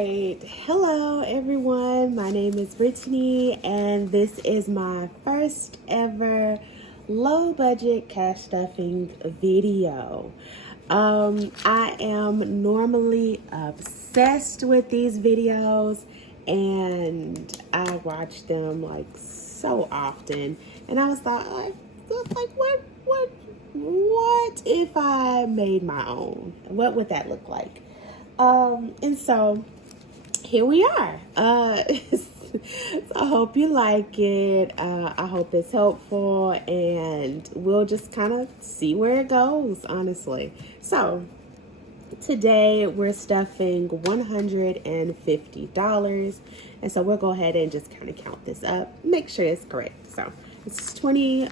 right. Hello, everyone. My name is Brittany, and this is my first ever low budget cash stuffing video. I am normally obsessed with these videos, and I watch them like so often. And I was like, what if I made my own? What would that look like? And so here we are. So I hope you like it. I hope it's helpful, and we'll just kind of see where it goes, honestly. So today we're stuffing $150. And so we'll go ahead and just kind of count this up, make sure it's correct. So it's 20,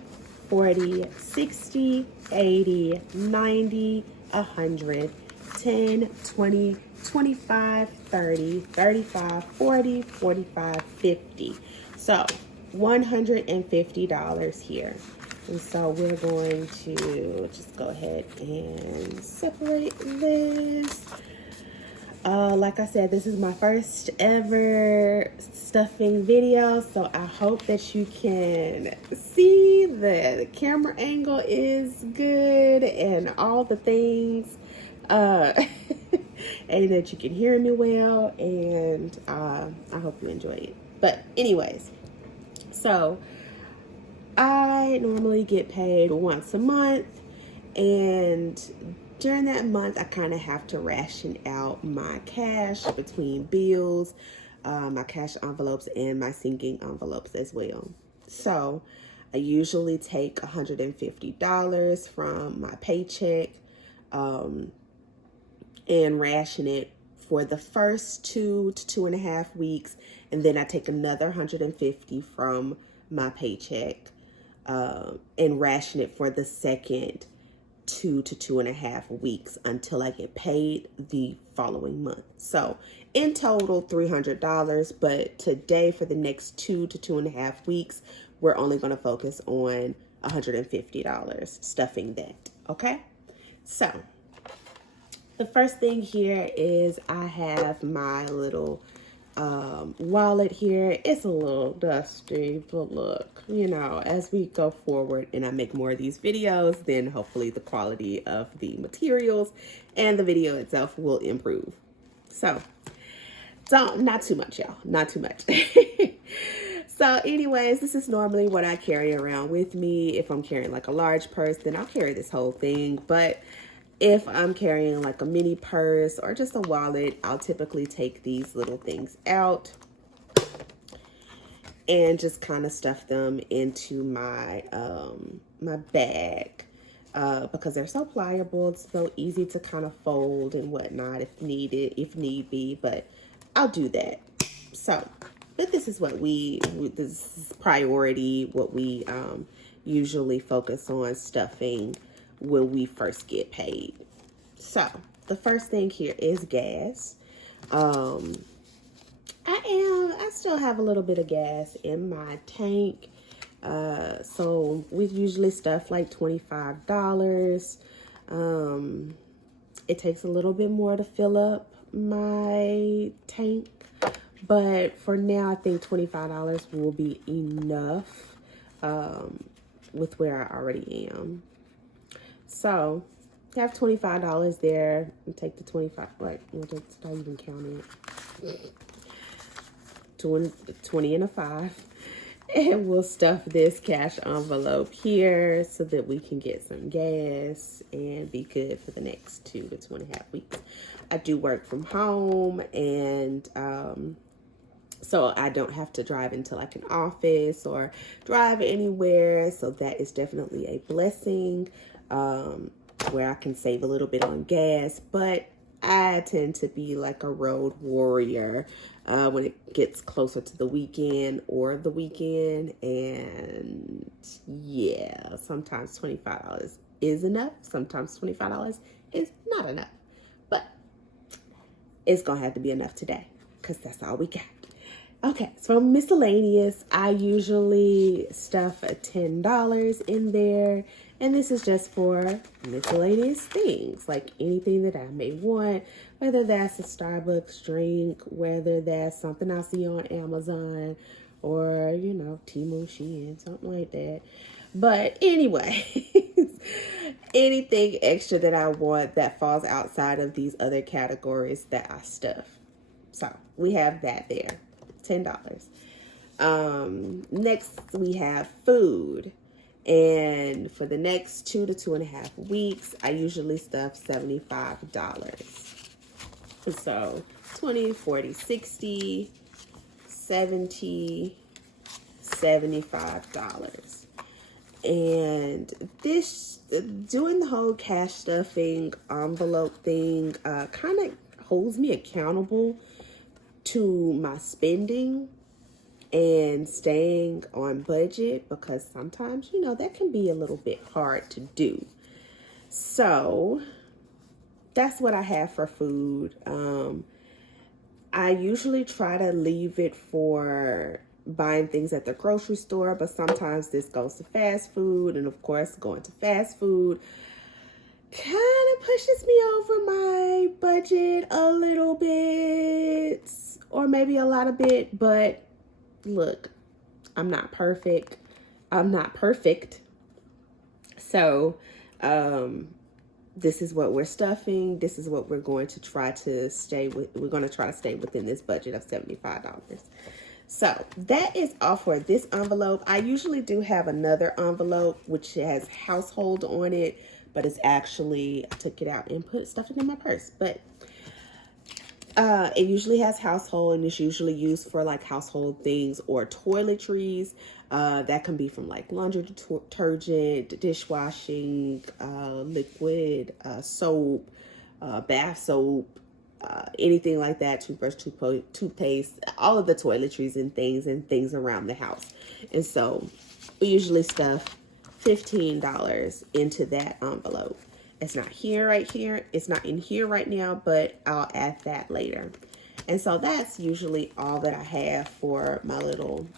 40, 60, 80, 90, 100, 10, 20, 25, 30, 35, 40, 45, 50. So $150 here. And so we're going to just go ahead and separate this. Like I said, this is my first ever stuffing video, so I hope that you can see the camera angle is good and all the things, and that you can hear me well, and I hope you enjoy it. But anyways, so I normally get paid once a month, and during that month, I kind of have to ration out my cash between bills, my cash envelopes, and my sinking envelopes as well. So I usually take $150 from my paycheck and ration it for the first 2 to 2.5 weeks. And then I take another $150 from my paycheck and ration it for the second 2 to 2.5 weeks until I get paid the following month. So in total, $300. But today, for the next 2 to 2.5 weeks, we're only going to focus on $150 stuffing that. Okay. So the first thing here is I have my little wallet here. It's a little dusty, but look, you know, as we go forward and I make more of these videos, then hopefully the quality of the materials and the video itself will improve. So not too much, y'all, not too much. So anyways, this is normally what I carry around with me. If I'm carrying like a large purse, then I'll carry this whole thing. But if I'm carrying like a mini purse or just a wallet, I'll typically take these little things out and just kind of stuff them into my my bag because they're so pliable. It's so easy to kind of fold and whatnot if need be. But I'll do that. So, but this is what this is priority. What we usually focus on stuffing when we first get paid. So the first thing here is gas. I still have a little bit of gas in my tank. So we usually stuff like $25. It takes a little bit more to fill up my tank, but for now I think $25 will be enough with where I already am. So I have $25 there. And take the 25, like, we'll just start even counting it. 20 and a 5. And we'll stuff this cash envelope here so that we can get some gas and be good for the next 2 to 2.5 weeks. I do work from home, and so I don't have to drive into like an office or drive anywhere. So that is definitely a blessing. Where I can save a little bit on gas, but I tend to be like a road warrior when it gets closer to the weekend, and yeah, sometimes $25 is enough, sometimes $25 is not enough, but it's gonna have to be enough today because that's all we got. Okay, so miscellaneous, I usually stuff $10 in there, and this is just for miscellaneous things, like anything that I may want, whether that's a Starbucks drink, whether that's something I see on Amazon, or, you know, Temu, Shein, something like that. But anyway, anything extra that I want that falls outside of these other categories that I stuff. So we have that there. $10. Next we have food. And for the next 2 to 2.5 weeks, I usually stuff $75. So 20, 40, 60, 70, $75. And this, doing the whole cash stuffing envelope thing, kind of holds me accountable to my spending and staying on budget, because sometimes, you know, that can be a little bit hard to do. So that's what I have for food. I usually try to leave it for buying things at the grocery store, but sometimes this goes to fast food, and of course going to fast food kind of pushes me over my budget a little bit, or maybe a lot of bit. But look, I'm not perfect. So this is what we're stuffing. This is what we're going to try to stay with. We're going to try to stay within this budget of $75. So that is all for this envelope. I usually do have another envelope which has household on it, but it's actually, I took it out and stuffed it in my purse. But it usually has household, and it's usually used for like household things or toiletries. That can be from like laundry detergent, dishwashing, liquid, soap, bath soap, anything like that, toothbrush, toothpaste, all of the toiletries and things around the house. And so we usually stuff $15 into that envelope. It's not here right here. It's not in here right now, but I'll add that later. And so that's usually all that I have for my little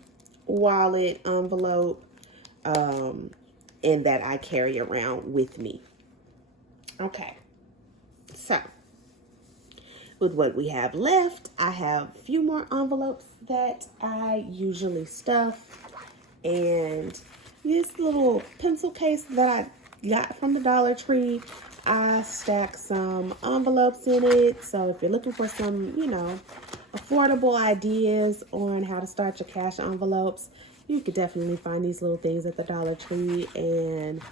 wallet envelope, and that I carry around with me. Okay, so with what we have left, I have a few more envelopes that I usually stuff, and this little pencil case that I got from the Dollar Tree, I stack some envelopes in it. So if you're looking for some, you know, affordable ideas on how to start your cash envelopes, you could definitely find these little things at the Dollar Tree, and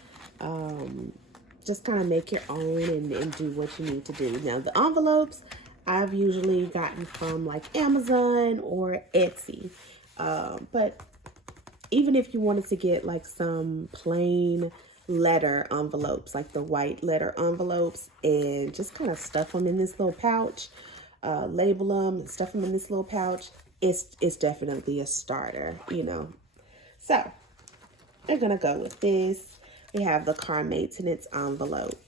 just kind of make your own and do what you need to do. Now, the envelopes I've usually gotten from like Amazon or Etsy, but even if you wanted to get like some plain letter envelopes, like the white letter envelopes, and just kind of stuff them in this little pouch, label them, stuff them in this little pouch, it's definitely a starter, you know. So we're gonna go with this. We have the car maintenance envelope.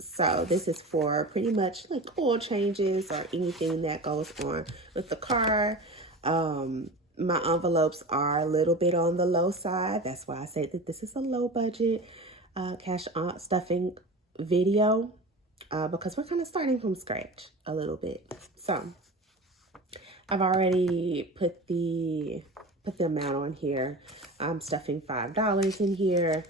So this is for pretty much like oil changes or anything that goes on with the car. My envelopes are a little bit on the low side. That's why I say that this is a low budget cash stuffing video, because we're kind of starting from scratch a little bit. So I've already put the amount on here. I'm stuffing $5 in here,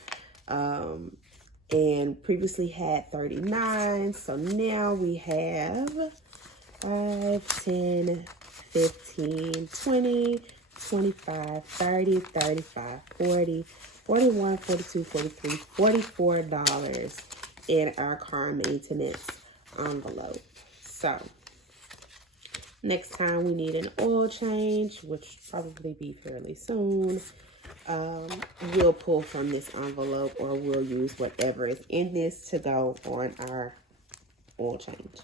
and previously had 39. So now we have 5, 10, 15, 20, 25, 30, 35, 40, 41, 42, 43, $44 in our car maintenance envelope. So next time we need an oil change, which will probably be fairly soon, we'll pull from this envelope, or we'll use whatever is in this to go on our oil change.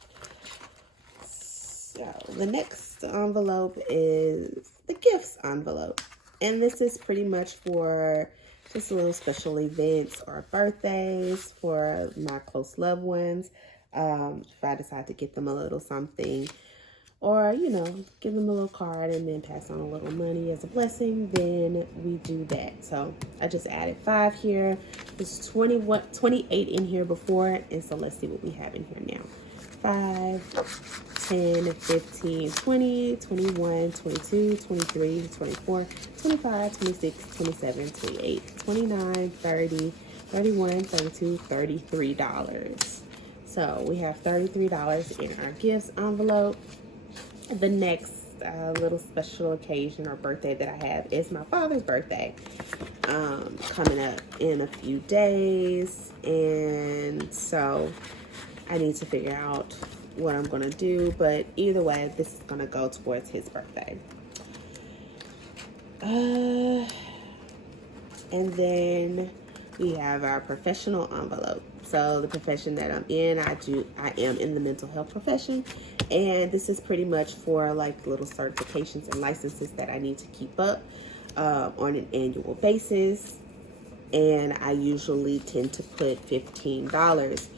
So the next envelope is the gifts envelope, and this is pretty much for just little special events or birthdays for my close loved ones. If I decide to get them a little something, or, you know, give them a little card and then pass on a little money as a blessing, then we do that. So I just added 5 here. There's 28 in here before, and so let's see what we have in here now. 5, 10, 15, 20, 21, 22, 23, 24, 25, 26, 27, 28, 29, 30, 31, 32, $33. So we have $33 in our gifts envelope. The next little special occasion or birthday that I have is my father's birthday, coming up in a few days, and so I need to figure out what I'm gonna do, but either way, this is gonna go towards his birthday. And then we have our professional envelope. So the profession that I'm in, I am in the mental health profession, and this is pretty much for like little certifications and licenses that I need to keep up on an annual basis. And I usually tend to put $15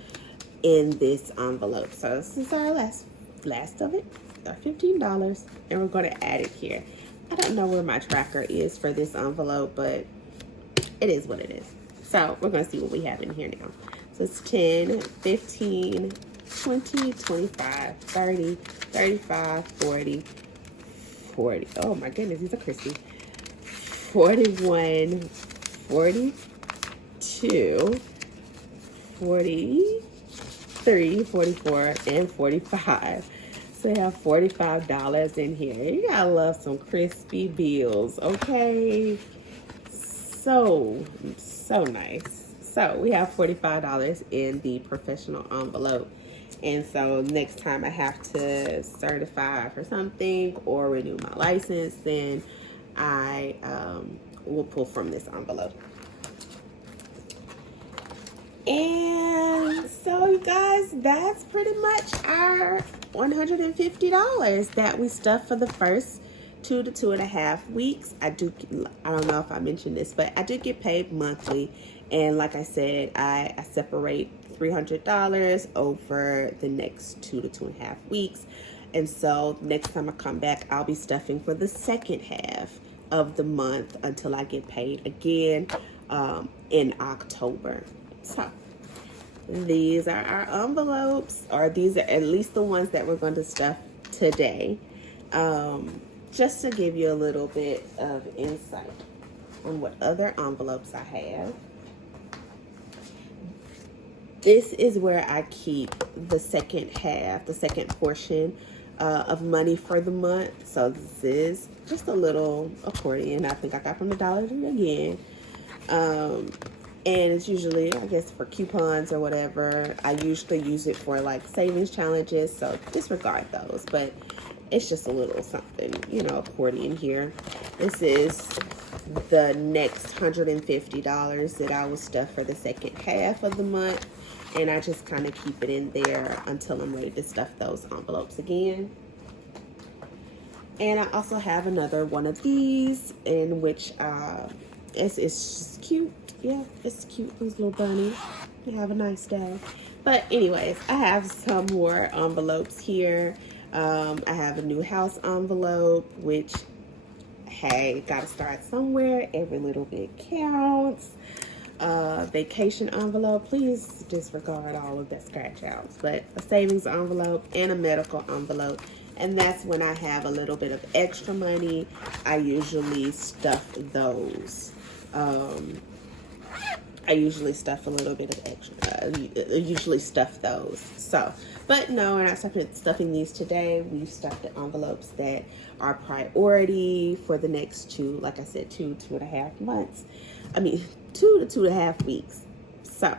in this envelope. So this is our last of it, our $15, and we're going to add it here. I don't know where my tracker is for this envelope, but it is what it is. So we're going to see what we have in here now. So it's 10, 15, 20, 25, 30, 35, 40, 40. Oh my goodness, these are crispy. 41, 42, 43, 44, and 45. So you have $45 in here. You gotta love some crispy bills, okay? So nice. So we have $45 in the professional envelope. And so next time I have to certify for something or renew my license, then I will pull from this envelope. And so you guys, that's pretty much our $150 that we stuffed for the first 2 to 2.5 weeks. I don't know if I mentioned this, but I do get paid monthly. And like I said, I separate $300 over the next 2 to 2.5 weeks. And so next time I come back, I'll be stuffing for the second half of the month until I get paid again in October. So these are our envelopes, or these are at least the ones that we're going to stuff today. Just to give you a little bit of insight on what other envelopes I have. This is where I keep the second half, the second portion of money for the month. So this is just a little accordion I think I got from the Dollar Tree again. And it's usually, I guess, for coupons or whatever. I usually use it for like savings challenges, so disregard those. But it's just a little something, you know, accordion here. This is the next $150 that I will stuff for the second half of the month. And I just kind of keep it in there until I'm ready to stuff those envelopes again. And I also have another one of these in which it's just cute. Yeah, it's cute. These little bunnies. They have a nice day. But anyways, I have some more envelopes here. I have a new house envelope, which, hey, gotta start somewhere. Every little bit counts. Vacation envelope, please disregard all of that scratch outs, but a savings envelope and a medical envelope. And that's when I have a little bit of extra money. I usually stuff those. I usually stuff a little bit of extra. Usually stuff those. So, but no, we're not stuffing these today. We've stuffed the envelopes that are priority for the next 2, like I said, 2.5 months. 2 to 2.5 weeks. So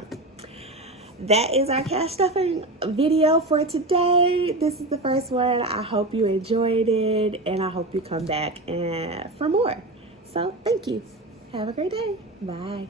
that is our cash stuffing video for today. This is the first one. I hope you enjoyed it, and I hope you come back for more. So thank you. Have a great day. Bye.